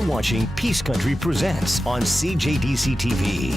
You're watching Peace Country Presents on CJDC TV.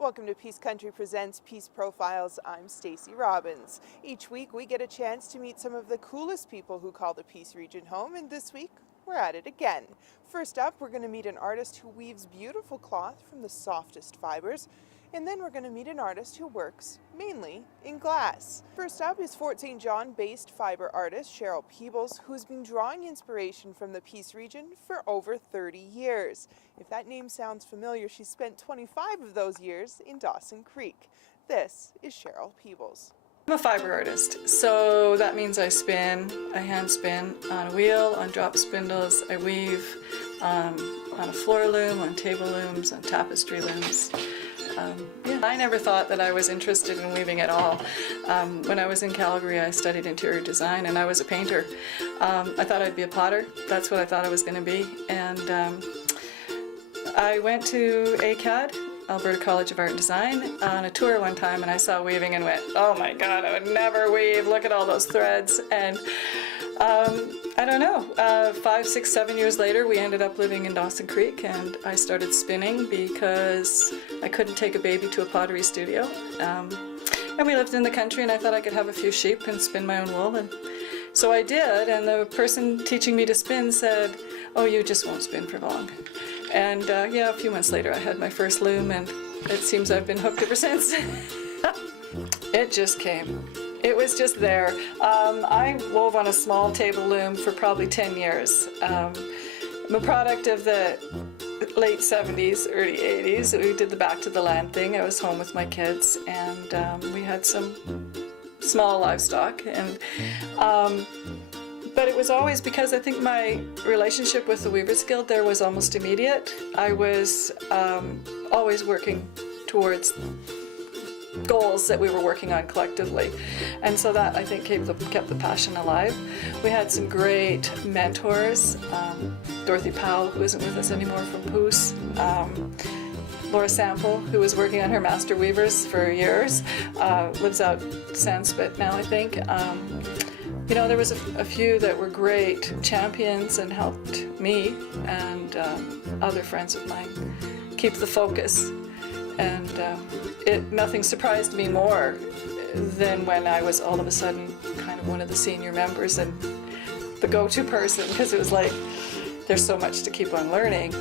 Welcome to Peace Country Presents Peace Profiles. I'm Stacy Robbins. Each week we get a chance to meet some of the coolest people who call the Peace region home, and this week we're at it again. First up, we're going to meet an artist who weaves beautiful cloth from the softest fibers, and then we're going to meet an artist who works mainly in glass. First up is Fort St. John-based fiber artist Cheryl Peebles, who's been drawing inspiration from the Peace region for over 30 years. If that name sounds familiar, she spent 25 of those years in Dawson Creek. This is Cheryl Peebles. I'm a fiber artist, so that means I hand spin on a wheel, on drop spindles. I weave on a floor loom, on table looms, on tapestry looms. I never thought that I was interested in weaving at all. When I was in Calgary, I studied interior design and I was a painter. I thought I'd be a potter. That's what I thought I was going to be. And I went to ACAD, Alberta College of Art and Design, on a tour one time, and I saw weaving and went, oh my God, I would never weave. Look at all those threads. And I don't know, 5, 6, 7 years later, we ended up living in Dawson Creek, and I started spinning because I couldn't take a baby to a pottery studio. And we lived in the country, and I thought I could have a few sheep and spin my own wool. And so I did, and the person teaching me to spin said, oh, you just won't spin for long. And a few months later, I had my first loom, and it seems I've been hooked ever since. It just came. It was just there. I wove on a small table loom for probably 10 years. I'm a product of the late 70s, early 80s. We did the back to the land thing. I was home with my kids, and we had some small livestock. And but it was always because I think my relationship with the Weavers Guild there was almost immediate. I was always working towards goals that we were working on collectively, and so that I think kept the passion alive. We had some great mentors, Dorothy Powell, who isn't with us anymore, from Poos, Laura Sample, who was working on her master weavers for years, lives out Sandspit now, I think. There was a few that were great champions and helped me and other friends of mine keep the focus. And nothing surprised me more than when I was all of a sudden kind of one of the senior members and the go-to person, because it was like, there's so much to keep on learning.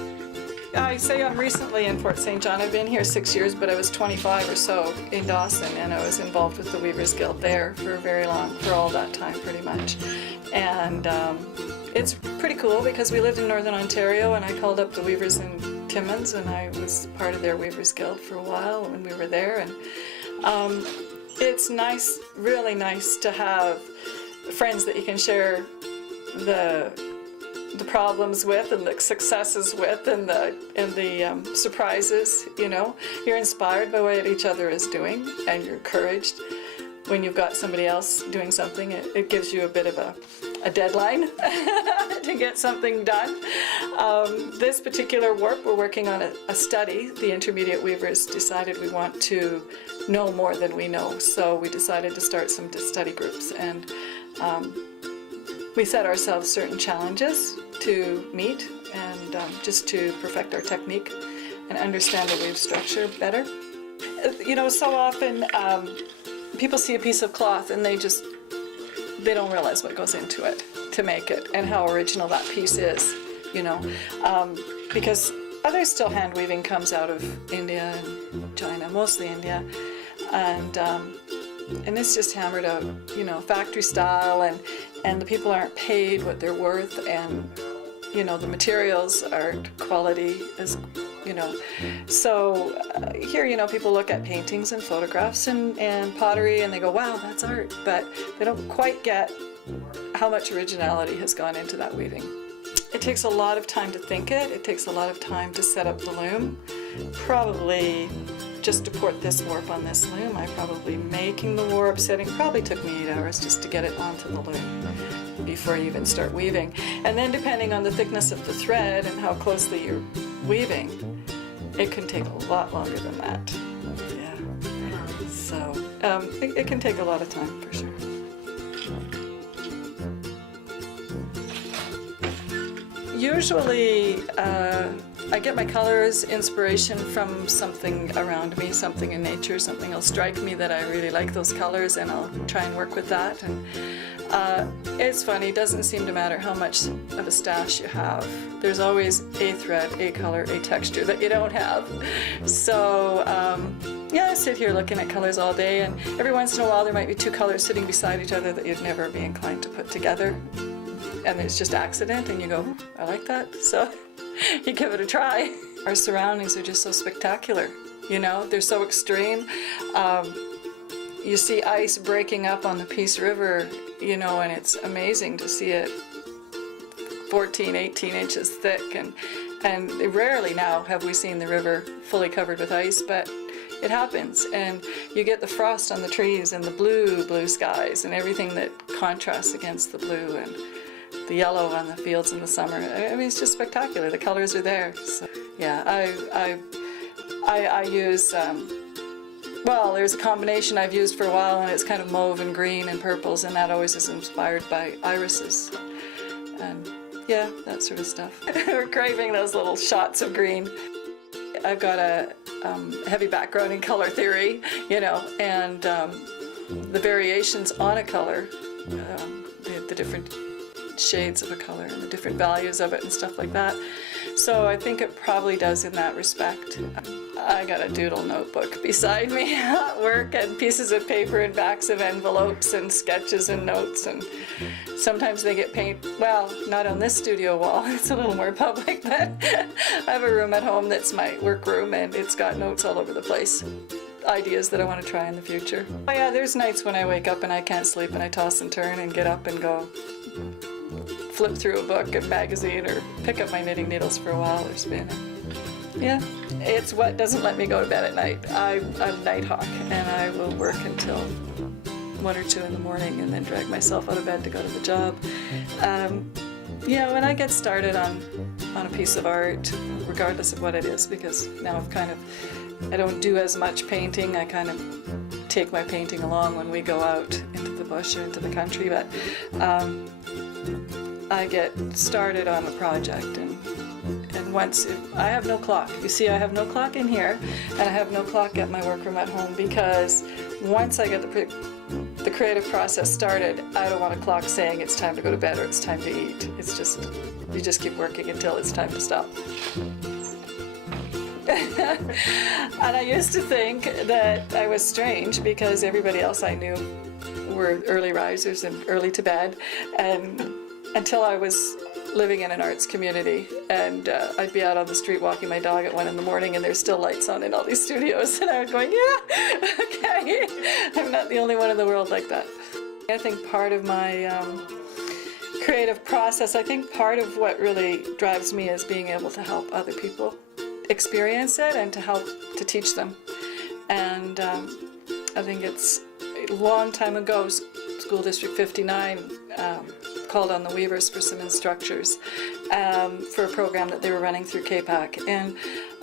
I say I'm recently in Fort St. John. I've been here 6 years, but I was 25 or so in Dawson, and I was involved with the Weavers Guild there for very long, for all that time pretty much. And it's pretty cool because we lived in Northern Ontario, and I called up the Weavers in Timmins, and I was part of their Weavers Guild for a while when we were there. And it's nice, really nice to have friends that you can share the problems with and the successes with and the surprises. You're inspired by what each other is doing, and you're encouraged when you've got somebody else doing something. It gives you a bit of a deadline to get something done. This particular warp, we're working on a study. The intermediate weavers decided we want to know more than we know, so we decided to start some study groups, and we set ourselves certain challenges to meet and just to perfect our technique and understand the weave structure better. So often people see a piece of cloth and they don't realize what goes into it to make it and how original that piece is, because others still hand weaving comes out of India and China, mostly India, and it's just hammered out, factory style, and the people aren't paid what they're worth, and the materials aren't quality as so here people look at paintings and photographs and pottery, and they go, wow, that's art, but they don't quite get how much originality has gone into that weaving. It takes a lot of time to think it. It takes a lot of time to set up the loom. Probably just to port this warp on this loom, making the warp, setting, probably took me 8 hours just to get it onto the loom before you even start weaving. And then depending on the thickness of the thread and how closely you're weaving, it can take a lot longer than that. Yeah. So it can take a lot of time, for sure. Usually, I get my colors inspiration from something around me, something in nature, something will strike me that I really like those colors, and I'll try and work with that. And it's funny, it doesn't seem to matter how much of a stash you have. There's always a thread, a color, a texture that you don't have. So yeah, I sit here looking at colors all day, and every once in a while there might be two colors sitting beside each other that you'd never be inclined to put together. And it's just accident, and you go, I like that, so you give it a try. Our surroundings are just so spectacular, you know, they're so extreme. You see ice breaking up on the Peace River, you know, and it's amazing to see it 14, 18 inches thick, and rarely now have we seen the river fully covered with ice, but it happens, and you get the frost on the trees and the blue skies and everything that contrasts against the blue, and the yellow on the fields in the summer. I mean, it's just spectacular. The colors are there. So, yeah, I use, well, there's a combination I've used for a while, and it's kind of mauve and green and purples, and that always is inspired by irises. And yeah, that sort of stuff. We're craving those little shots of green. I've got a heavy background in color theory, you know, and the variations on a color, the different shades of a color and the different values of it and stuff like that. So I think it probably does in that respect. I got a doodle notebook beside me at work, and pieces of paper and backs of envelopes and sketches and notes, and sometimes they get paint, well, not on this studio wall, it's a little more public, but I have a room at home that's my work room, and it's got notes all over the place. Ideas that I want to try in the future. Oh yeah, there's nights when I wake up and I can't sleep, and I toss and turn and get up and go flip through a book and magazine, or pick up my knitting needles for a while, or spin. Yeah, it's what doesn't let me go to bed at night. I'm a night hawk, and I will work until 1 or 2 in the morning, and then drag myself out of bed to go to the job. You know, when I get started on a piece of art, regardless of what it is, because now I don't do as much painting. I kind of take my painting along when we go out into the bush or into the country, but I get started on the project, and once I have no clock. You see, I have no clock in here, and I have no clock at my workroom at home, because once I get the creative process started, I don't want a clock saying it's time to go to bed or it's time to eat. It's just, you just keep working until it's time to stop. And I used to think that I was strange, because everybody else I knew were early risers and early to bed, and until I was living in an arts community, and I'd be out on the street walking my dog at 1 in the morning, and there's still lights on in all these studios, and I was going, yeah, okay, I'm not the only one in the world like that. I think part of my creative process, I think part of what really drives me is being able to help other people experience it and to help to teach them. And I think it's a long time ago, School District 59 called on the weavers for some instructors for a program that they were running through KPAC, and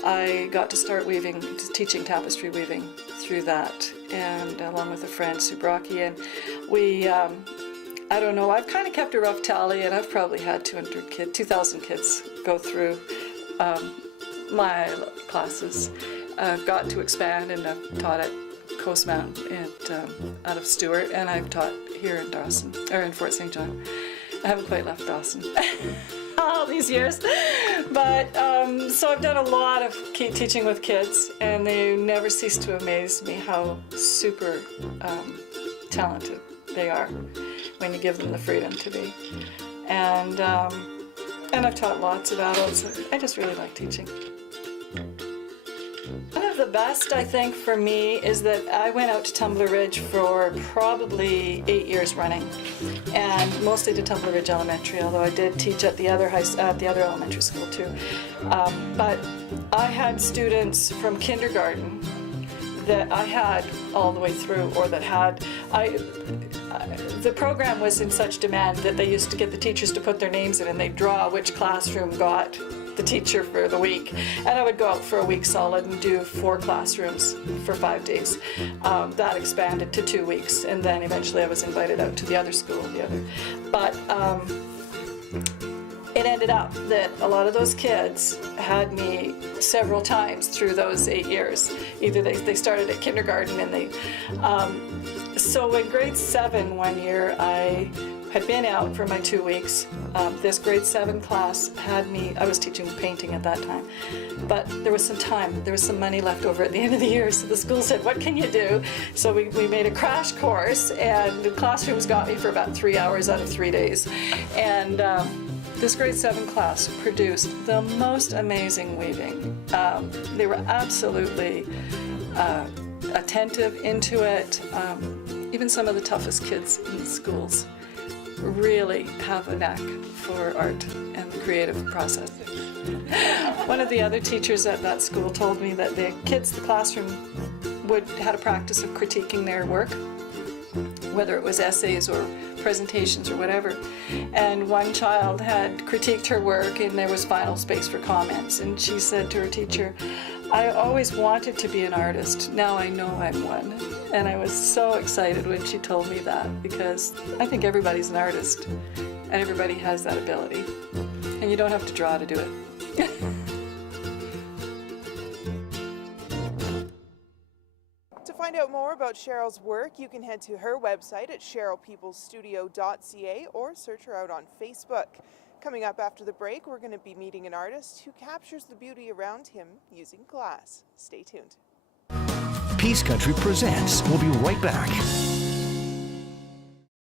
I got to start teaching tapestry weaving through that, and along with a friend, Sue Brocky, and we, I don't know, I've kind of kept a rough tally, and I've probably had 2,000 kids go through my classes. I've got to expand, and I've taught at Coastmount out of Stewart, and I've taught here in Dawson, or in Fort St. John. I haven't quite left Dawson all these years, but so I've done a lot of teaching with kids, and they never cease to amaze me how super talented they are when you give them the freedom to be. And I've taught lots of adults. I just really like teaching. One of the best, I think, for me is that I went out to Tumbler Ridge for probably 8 years running, and mostly to Tumbler Ridge Elementary, although I did teach at the other elementary school too. But I had students from kindergarten that I had all the way through, or that had, the program was in such demand that they used to get the teachers to put their names in, and they'd draw which classroom got the teacher for the week. And I would go out for a week solid and do 4 classrooms for 5 days. That expanded to 2 weeks, and then eventually I was invited out to the other school, But it ended up that a lot of those kids had me several times through those 8 years. Either they started at kindergarten and they... So in grade 7 one year, I had been out for my 2 weeks. This grade 7 class had me, I was teaching painting at that time, but there was some time, there was some money left over at the end of the year, so the school said, what can you do? So we made a crash course, and the classrooms got me for about 3 hours out of 3 days. And this grade 7 class produced the most amazing weaving. They were absolutely attentive, into it. Even some of the toughest kids in the schools really have a knack for art and the creative process. One of the other teachers at that school told me that the kids, the classroom, had a practice of critiquing their work, whether it was essays or presentations or whatever. And one child had critiqued her work and there was final space for comments. And she said to her teacher, I always wanted to be an artist. Now I know I'm one. And I was so excited when she told me that, because I think everybody's an artist and everybody has that ability. And you don't have to draw to do it. To find out more about Cheryl's work, you can head to her website at cherylpeoplesstudio.ca or search her out on Facebook. Coming up after the break, we're going to be meeting an artist who captures the beauty around him using glass. Stay tuned. Peace Country presents. We'll be right back.